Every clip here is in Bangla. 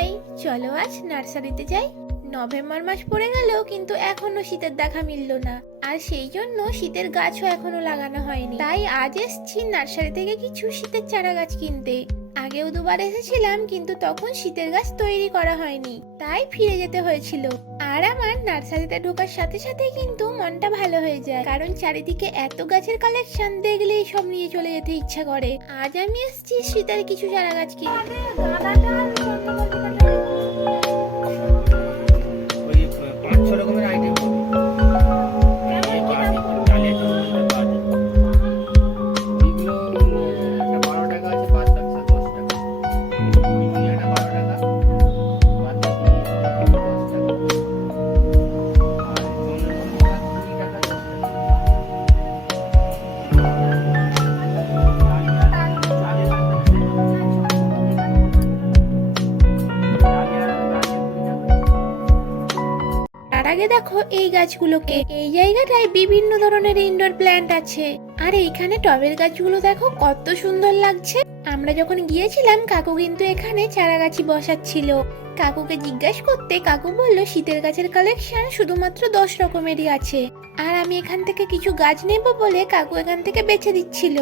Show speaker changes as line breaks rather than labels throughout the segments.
হাই চলো আজ নার্সারিতে যাই। নভেম্বর মাস পড়ে গেল কিন্তু এখনও শীতের দেখা মিলল না। আর সেই জন্য শীতের গাছও এখনও লাগানো হয়নি। তাই আজ এসছি নার্সারি থেকে কিছু শীতের চারা গাছ কিনতে। আগেও দুবার এসেছিলাম, কিন্তু তখন শীতের গাছ তৈরি করা হয়নি। তাই ফিরে যেতে হয়েছিল। আর আমার নার্সারিতে ঢোকার সাথে সাথে কিন্তু মনটা ভালো হয়ে যায়। কারণ চারিদিকে এত গাছের কালেকশন দেখলেই সব নিয়ে চলে যেতে ইচ্ছা করে। আজ আমি এসেছি শীতের কিছু চারা গাছ কিনতে আগে দেখো এই গাছগুলোকে। এই জায়গাটায় বিভিন্ন ধরনের ইনডোর প্ল্যান্ট আছে। আর এইখানে টবের গাছগুলো দেখো কত সুন্দর লাগছে। আমরা যখন গিয়েছিলাম, কাকু কিন্তু এখানে চারা গাছি বসাচ্ছিল। কাকুকে জিজ্ঞাসা করতে কাকু বলল, শীতের গাছের কালেকশন শুধুমাত্র দশ রকমেরই আছে। আর আমি এখান থেকে কিছু গাছ নেব বলে কাকু এখান থেকে বেছে দিচ্ছিল।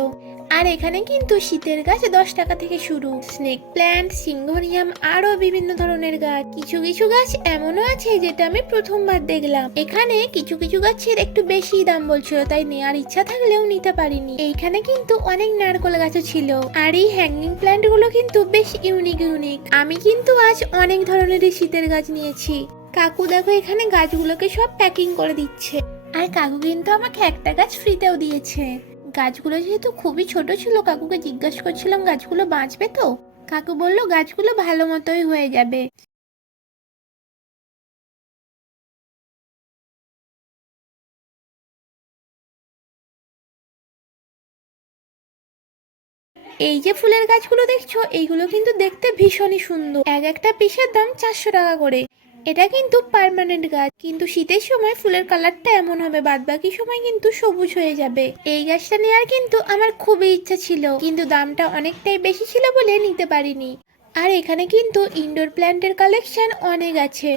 আর এখানে কিন্তু শীতের গাছ দশ টাকা থেকে শুরু। স্নেক প্ল্যান্ট সিংহরিয়াম আরও বিভিন্ন ধরনের গাছ। কিছু কিছু গাছ এমনও আছে যেটা আমি প্রথমবার দেখলাম। এখানে কিছু কিছু গাছের একটু বেশি দাম বলছিল, তাই নেওয়ার ইচ্ছা থাকলেও নিতে পারিনি। এইখানে কিন্তু অনেক নারকল গাছও ছিল। আর এই হ্যাঙ্গিং প্ল্যান্টগুলো কিন্তু বেশ ইউনিক ইউনিক আমি কিন্তু আজ অনেক ধরনেরই শীতের গাছ নিয়েছি। কাকু দেখো এখানে গাছগুলোকে সব প্যাকিং করে দিচ্ছে। আর কাকু কিন্তু আমাকে একটা গাছ ফ্রিতেও দিয়েছে। গাছগুলো যেহেতু খুবই ছোট ছিল, কাকুকে জিজ্ঞাসা করছিলাম, গাছগুলো বাঁচবে তো? কাকু বলল, গাছগুলো ভালো মতোই হয়ে যাবে। এই যে ফুলের গাছগুলো দেখছ, এইগুলো কিন্তু দেখতে ভীষণই সুন্দর। এক একটা পিসের দাম চারশো টাকা করে। এটা কিন্তু পার্মানেন্ট গাছ, কিন্তু শীতের সময় ফুলের কালারটা এমন হবে বাদ বাকি সময় কিন্তু সবুজ হয়ে যাবে। এই গাছটা নেওয়ার কিন্তু আমার খুবই ইচ্ছা ছিল, কিন্তু দামটা অনেকটাই বেশি ছিল বলে নিতে পারিনি। আর এখানে কিন্তু ইনডোর প্ল্যান্টের কালেকশন অনেক আছে।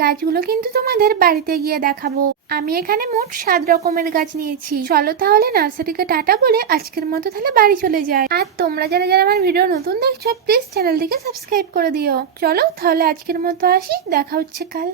গাছগুলো কিন্তু তোমাদের বাড়িতে গিয়ে দেখাবো। আমি এখানে মোট সাত রকমের গাছ নিয়েছি। চলো তাহলে নার্সারিকে টাটা বলে আজকের মতো তাহলে বাড়ি চলে যায় আর তোমরা যারা যারা আমার ভিডিও নতুন দেখছ প্লিজ চ্যানেলটিকে সাবস্ক্রাইব করে দিও। চলো তাহলে আজকের মতো আসি, দেখা হচ্ছে কাল।